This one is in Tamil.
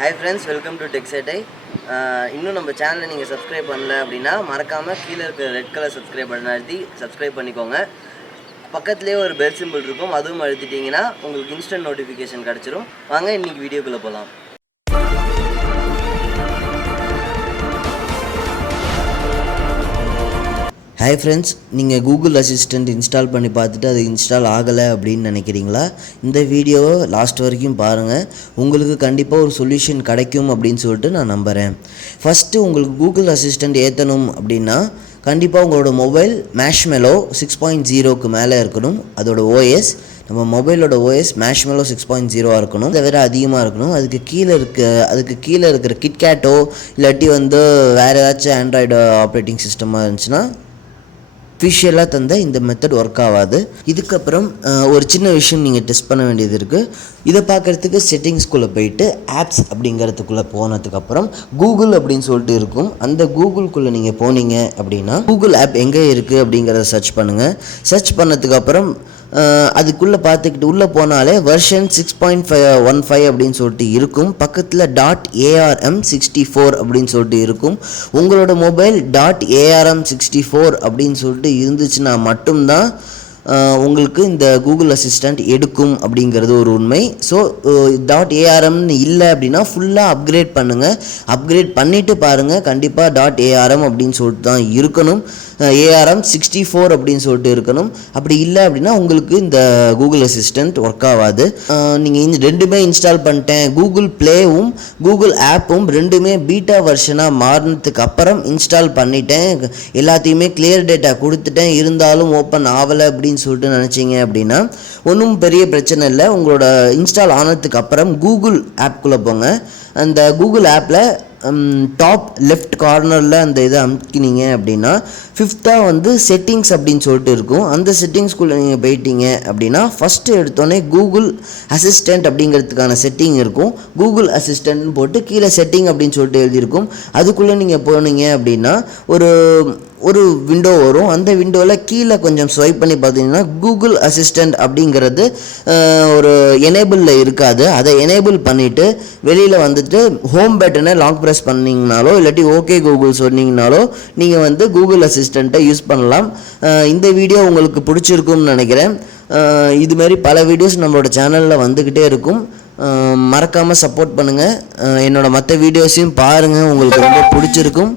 Hi friends, welcome to TechSetai. இன்னும் நம்ம சேனலை நீங்கள் சப்ஸ்கிரைப் பண்ணல அப்படின்னா மறக்காமல் கீழே இருக்கிற ரெட் கலர் சப்ஸ்கிரைப் பட்டன் அழுத்தி சப்ஸ்கிரைப் பண்ணிக்கோங்க. பக்கத்துலேயே ஒரு பெல் சிம்பிள் இருக்கும், அதுவும் அழுத்திட்டிங்கன்னா உங்களுக்கு இன்ஸ்டன்ட் நோட்டிஃபிகேஷன் கிடச்சிரும். வாங்க இன்றைக்கி வீடியோக்குள்ளே போகலாம். ஹாய் ஃப்ரெண்ட்ஸ், நீங்கள் கூகுள் அசிஸ்டண்ட் இன்ஸ்டால் பண்ணி பார்த்துட்டு அது இன்ஸ்டால் ஆகலை அப்படின்னு நினைக்கிறீங்களா? இந்த வீடியோவை லாஸ்ட் வரைக்கும் பாருங்கள். உங்களுக்கு கண்டிப்பாக ஒரு சொல்யூஷன் கிடைக்கும் அப்படின்னு சொல்லிட்டு நான் நம்புகிறேன். ஃபஸ்ட்டு உங்களுக்கு கூகுள் அசிஸ்டண்ட் ஏற்றணும் அப்படின்னா கண்டிப்பாக உங்களோட மொபைல் மேஷ்மெலோ 6.0க்கு மேலே இருக்கணும். அதோட ஓஎஸ், நம்ம மொபைலோட ஓஎஸ் மேஷ்மெலோ 6.0 இருக்கணும். இதை வேறு அதிகமாக இருக்கணும். அதுக்கு கீழே இருக்கிற கிட்கேட்டோ இல்லாட்டி வேறு ஏதாச்சும் ஆண்ட்ராய்டு ஆப்ரேட்டிங் சிஸ்டமாக இருந்துச்சுன்னா அஃபிஷியலாக தந்த இந்த மெத்தட் ஒர்க் ஆகாது. இதுக்கப்புறம் ஒரு சின்ன விஷயம் நீங்கள் டெஸ்ட் பண்ண வேண்டியது இருக்குது. இதை பார்க்குறதுக்கு செட்டிங்ஸ்குள்ளே போயிட்டு ஆப்ஸ் அப்படிங்கிறதுக்குள்ளே போனதுக்கப்புறம் கூகுள் அப்படின்னு சொல்லிட்டு இருக்கும். அந்த கூகுள்குள்ளே நீங்கள் போனீங்க அப்படின்னா கூகுள் ஆப் எங்கே இருக்குது அப்படிங்கிறத சர்ச் பண்ணுங்கள். சர்ச் பண்ணதுக்கப்புறம் அதுக்குள்ளே பார்த்துக்கிட்டு உள்ளே போனாலே வெர்ஷன் 6.15 அப்படின்னு சொல்லிட்டு இருக்கும். பக்கத்தில் .arm64 அப்படின்னு சொல்லிட்டு இருக்கும். உங்களோட மொபைல் .arm64 அப்படின்னு சொல்லிட்டு இருந்துச்சுன்னா மட்டும்தான் உங்களுக்கு இந்த கூகுள் அசிஸ்டண்ட் எடுக்கும் அப்படிங்கிறது ஒரு உண்மை. ஸோ .armனு இல்லை அப்படின்னா ஃபுல்லாக அப்கிரேட் பண்ணுங்கள். அப்கிரேட் பண்ணிவிட்டு பாருங்கள், கண்டிப்பாக .arm அப்படின்னு சொல்லிட்டு தான் இருக்கணும். ARM64 அப்படின்னு சொல்லிட்டு இருக்கணும். அப்படி இல்லை அப்படின்னா உங்களுக்கு இந்த கூகுள் அசிஸ்டண்ட் ஒர்க் ஆகாது. நீங்கள் ரெண்டுமே இன்ஸ்டால் பண்ணிட்டேன், கூகுள் ப்ளேவும் கூகுள் ஆப்பும் ரெண்டுமே பீட்டா வெர்ஷனாக மாறினதுக்கு அப்புறம் இன்ஸ்டால் பண்ணிட்டேன், எல்லாத்தையுமே கிளியர் டேட்டா கொடுத்துட்டேன், இருந்தாலும் ஓப்பன் ஆகலை அப்படின்னு சொல்லிட்டு நினச்சிங்க அப்படின்னா ஒன்றும் பெரிய பிரச்சனை இல்லை. உங்களோட இன்ஸ்டால் ஆனதுக்கு அப்புறம் கூகுள் ஆப்குள்ளே போங்க. அந்த கூகுள் ஆப்பில் டாப் லெஃப்ட் கார்னரில் அந்த இதை அமுக்கினீங்க அப்படின்னா 5th செட்டிங்ஸ் அப்படின்னு சொல்லிட்டு இருக்கும். அந்த செட்டிங்ஸ்குள்ளே நீங்கள் போயிட்டீங்க அப்படின்னா ஃபஸ்ட்டு எடுத்தோடனே கூகுள் அசிஸ்டண்ட் அப்படிங்கிறதுக்கான செட்டிங் இருக்கும். கூகுள் அசிஸ்டண்ட்னு போட்டு கீழே செட்டிங் அப்படின்னு சொல்லிட்டு எழுதியிருக்கும். அதுக்குள்ளே நீங்கள் போனீங்க அப்படின்னா ஒரு விண்டோ வரும். அந்த விண்டோவில் கீழே கொஞ்சம் ஸ்வைப் பண்ணி பார்த்தீங்கன்னா கூகுள் அசிஸ்டண்ட் அப்படிங்கிறது ஒரு எனேபிளில் இருக்காது. அதை எனேபிள் பண்ணிவிட்டு வெளியில் ஹோம் பட்டனை லாங் ப்ரெஸ் பண்ணிங்கனாலோ இல்லாட்டி ஓகே கூகுள் சொன்னீங்கனாலோ நீங்கள் கூகுள் அசிஸ்டண்ட்டை யூஸ் பண்ணலாம். இந்த வீடியோ உங்களுக்கு பிடிச்சிருக்கும்னு நினைக்கிறேன். இதுமாரி பல வீடியோஸ் நம்மளோட சேனலில் வந்துக்கிட்டே இருக்கும். மறக்காமல் சப்போர்ட் பண்ணுங்கள். என்னோடய மற்ற வீடியோஸையும் பாருங்கள், உங்களுக்கு ரொம்ப பிடிச்சிருக்கும்.